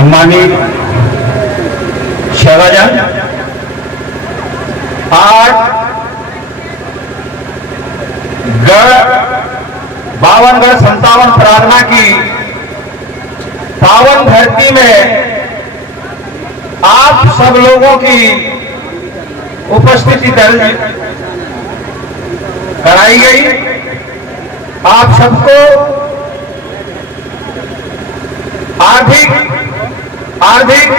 सम्मानित शहजान, आज 52 प्रार्थना की पावन धरती में आप सब लोगों की उपस्थिति दर्ज कराई गई। आप सबको हार्दिक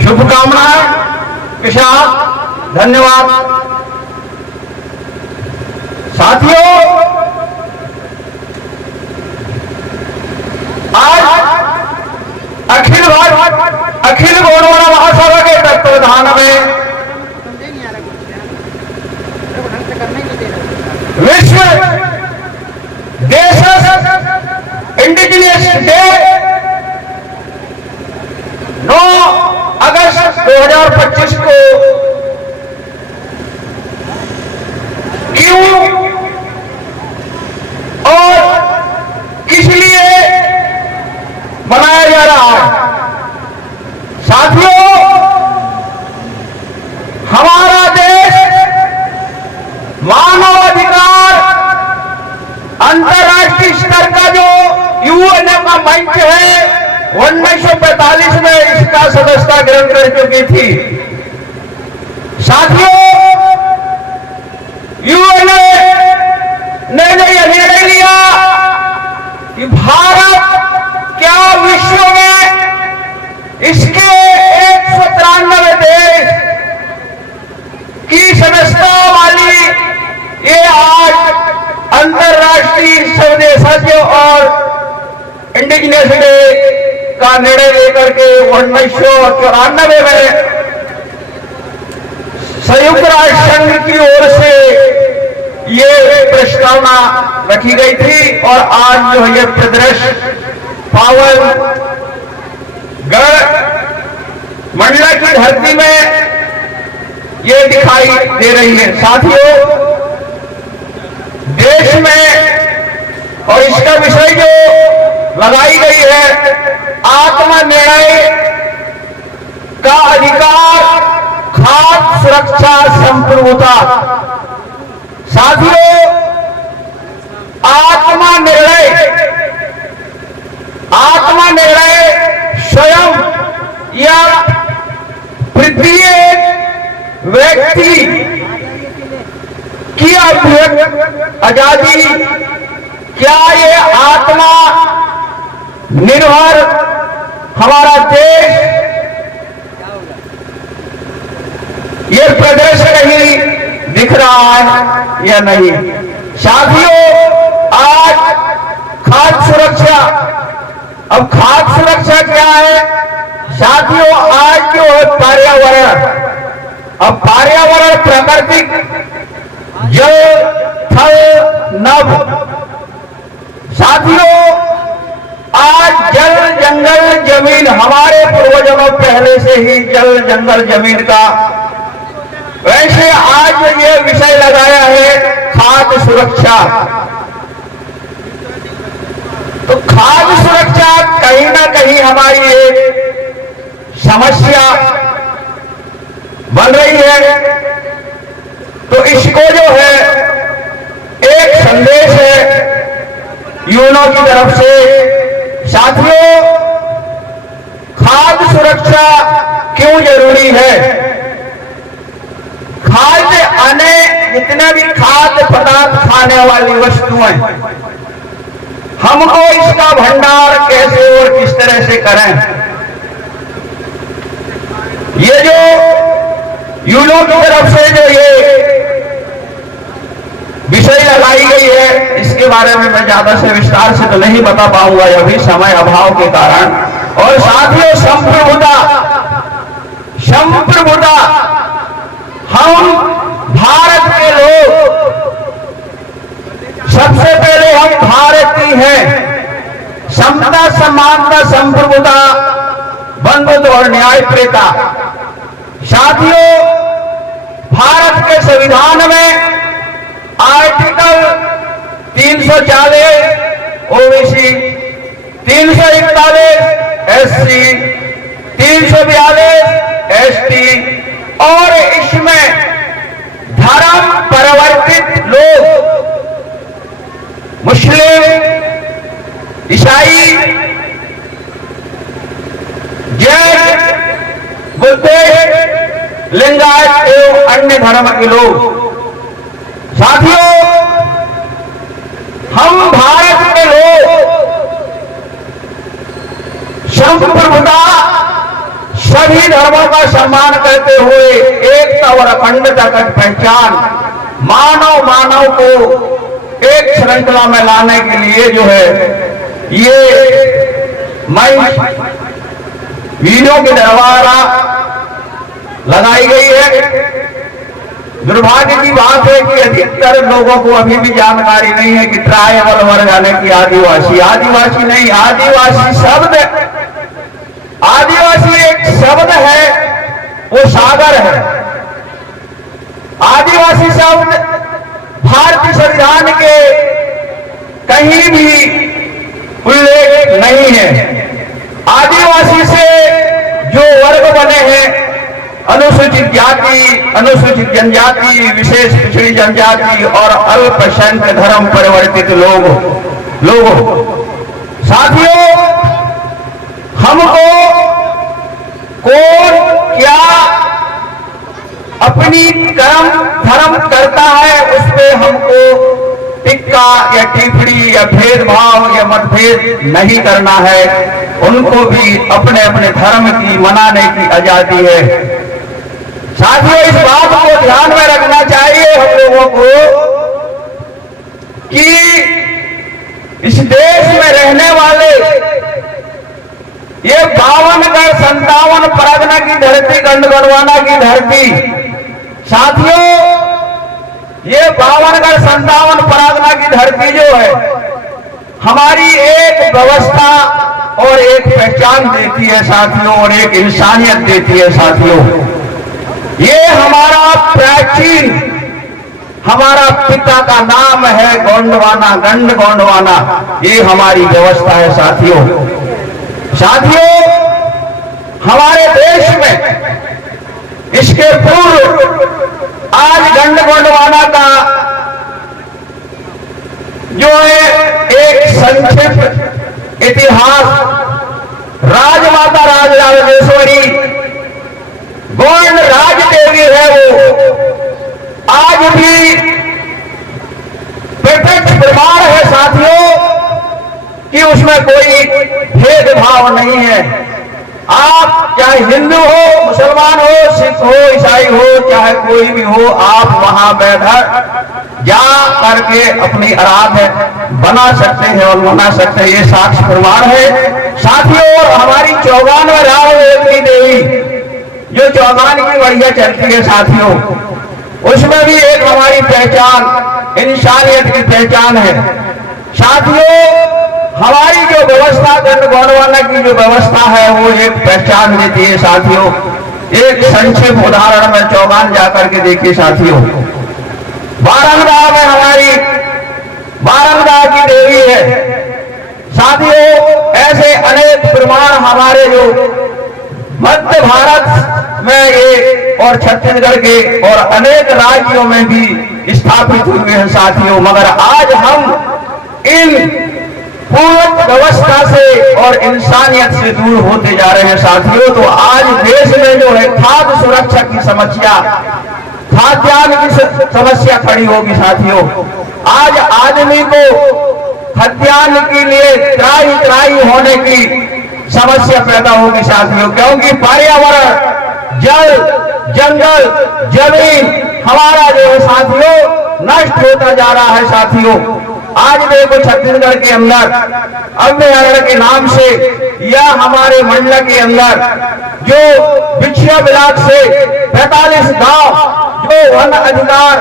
शुभकामनाएं के साथ धन्यवाद। साथियों, आज अखिल गोंडवाना महासभा के तत्वाधान में विश्व देशस इंडिजिनियस डे 9 अगस्त 2025 को क्यों और किस लिए मनाया जा रहा है? साथियों, हमारा देश मानवाधिकार अंतर्राष्ट्रीय स्तर का जो यूएन का मंच है, 1945 में इसका सदस्यता ग्रहण कर चुकी थी। साथियों, यूएन ने यह निर्णय लिया कि भारत क्या विश्व में इसके 193 देश की सदस्यता वाली ये आज अंतर्राष्ट्रीय स्वदेशी और इंडिजिनियस डे का निर्णय लेकर के 1994 में संयुक्त राष्ट्र संघ की ओर से ये प्रस्तावना रखी गई थी और आज जो ये प्रदर्शन पावन गढ़ मंडला की धरती में ये दिखाई दे रही है। साथियों, देश में और इसका विषय जो लगाई गई है, आत्मनिर्णय का अधिकार, खाद्य सुरक्षा संप्रभुता। साथियों, आत्मनिर्णय स्वयं या प्रत्येक व्यक्ति की आजादी, क्या ये आत्मा निर्भर हमारा देश ये प्रदर्शन ही दिख रहा है या नहीं? साथियों, आज खाद्य सुरक्षा, अब खाद्य सुरक्षा क्या है? साथियों, आज जो पर्यावरण, अब पर्यावरण प्राकृतिक जल, थल, नभ। साथियों, आज जल, जंगल, जमीन, हमारे पूर्वजों ने पहले से ही जल, जंगल, जमीन का, वैसे आज ये विषय लगाया है खाद्य सुरक्षा। तो खाद्य सुरक्षा कहीं ना कहीं हमारी एक समस्या बन रही है। तो इसको जो है एक संदेश है यूनो की तरफ से। साथियों, खाद्य सुरक्षा क्यों जरूरी है? खाद्य जितने भी खाद्य पदार्थ खाने वाली वस्तुएं, हमको इसका भंडार कैसे और किस तरह से करें, ये जो यूनो की तरफ से जो ये विषय लगाई गई है, इसके बारे में मैं ज्यादा से विस्तार से तो नहीं बता पाऊंगा अभी समय अभाव के कारण। और साथियों, संप्रभुता, हम भारत के लोग, सबसे पहले हम भारतीय हैं। समता, समानता, संप्रभुता, बंधुत्व और न्याय प्रेता। साथियों, भारत के संविधान में आर्टिकल 340 ओबीसी, 341 लिंगायत एवं अन्य धर्म के लोग। साथियों, हम भारत के लोग संप्रभुता, सभी धर्मों का सम्मान करते हुए एकता और अखंडता की पहचान, मानव को एक श्रृंखला में लाने के लिए जो है ये मंच वीरों के द्वारा लगाई गई है। दुर्भाग्य की बात है कि अधिकतर लोगों को अभी भी जानकारी नहीं है कि ट्राइबल वर्ग यानी कि आदिवासी नहीं, आदिवासी शब्द, आदिवासी एक शब्द है, वो सागर है। आदिवासी शब्द भारतीय संविधान के कहीं भी उल्लेख नहीं है। आदिवासी से जो वर्ग बने हैं, अनुसूचित जाति, अनुसूचित जनजाति, विशेष पिछड़ी जनजाति और अल्पसंख्य धर्म परिवर्तित लोगों। साथियों, हमको कौन क्या अपनी धर्म करता है, उस पे हमको टिक्का या टिप्पणी या भेदभाव या मतभेद नहीं करना है। उनको भी अपने अपने धर्म की मनाने की आजादी है। साथियों, इस बात को ध्यान में रखना चाहिए हम लोगों को कि इस देश में रहने वाले ये 52 57 परगना की धरती, गंडगोंडवाना की धरती, साथियों ये 52 57 परगना की धरती जो है हमारी एक व्यवस्था और एक पहचान देती है साथियों, और एक इंसानियत देती है साथियों। ये हमारा प्राचीन, हमारा पिता का नाम है गोंडवाना, गंड गोंडवाना, ये हमारी व्यवस्था है साथियों। साथियों, हमारे देश में इसके पूर्व आज गंड गोंडवाना का जो है एक संक्षिप्त इतिहास, राजमाता राजराजेश्वरी गोंड राज देवी है, वो आज भी प्रत्यक्ष प्रमाण है साथियों कि उसमें कोई भेदभाव नहीं है। आप चाहे हिंदू हो, मुसलमान हो, सिख हो, ईसाई हो, चाहे कोई भी हो, आप वहां बैठकर जा करके अपनी आराध्य बना सकते हैं और मना सकते हैं, ये साक्ष्य प्रमाण है साथियों। और हमारी 54 राव की देवी जो 54 की बढ़िया चलती है साथियों, उसमें भी एक हमारी पहचान, इंसानियत की पहचान है साथियों। हमारी जो व्यवस्था गंड गोंडवाना की जो व्यवस्था है वो एक पहचान देती है साथियों। एक संक्षिप्त उदाहरण में 54 जाकर के देखिए साथियों। बारंगदाह में हमारी बारंगदाह की देवी है साथियों। ऐसे अनेक प्रमाण हमारे जो मध्य भारत में ये और छत्तीसगढ़ के और अनेक राज्यों में भी स्थापित हुए हैं साथियों। मगर आज हम इन पूर्ण व्यवस्था से और इंसानियत से दूर होते जा रहे हैं साथियों। तो आज देश में जो है खाद्य सुरक्षा की समस्या, खाद्यान्न की समस्या खड़ी होगी साथियों। आज आदमी को खाद्यान्न के लिए त्राही होने की समस्या पैदा होगी साथियों, क्योंकि पर्यावरण, जल, जंगल, जमीन हमारा जो है साथियों नष्ट होता जा रहा है साथियों। आज देखो छत्तीसगढ़ के अंदर अभ्यारण्य के नाम से या हमारे मंडल के अंदर जो बिछिया ब्लॉक से 45 गांव जो वन अधिकार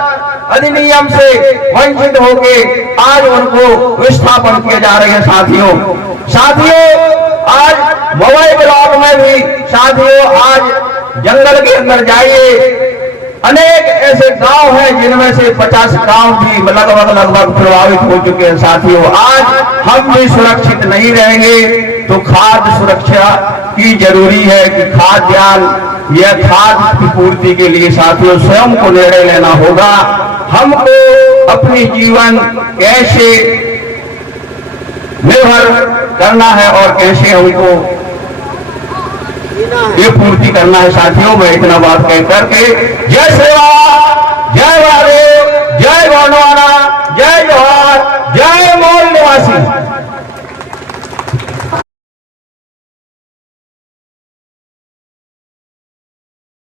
अधिनियम से वंचित होके आज उनको विस्थापन किए जा रहे हैं साथियों। आज मवई ब्लॉक में भी साथियों आज जंगल के अंदर जाइए, अनेक ऐसे गांव हैं जिनमें से 50 गांव भी लगभग प्रभावित हो चुके हैं साथियों। आज हम भी सुरक्षित नहीं रहेंगे तो खाद्य सुरक्षा की जरूरी है कि खाद्यान्न या खाद्य की पूर्ति के लिए साथियों स्वयं को निर्णय लेना होगा। हमको अपनी जीवन कैसे निर्भर करना है और कैसे हमको ये पूर्ति करना है साथियों। मैं इतना बात कह करके जय श्री राम।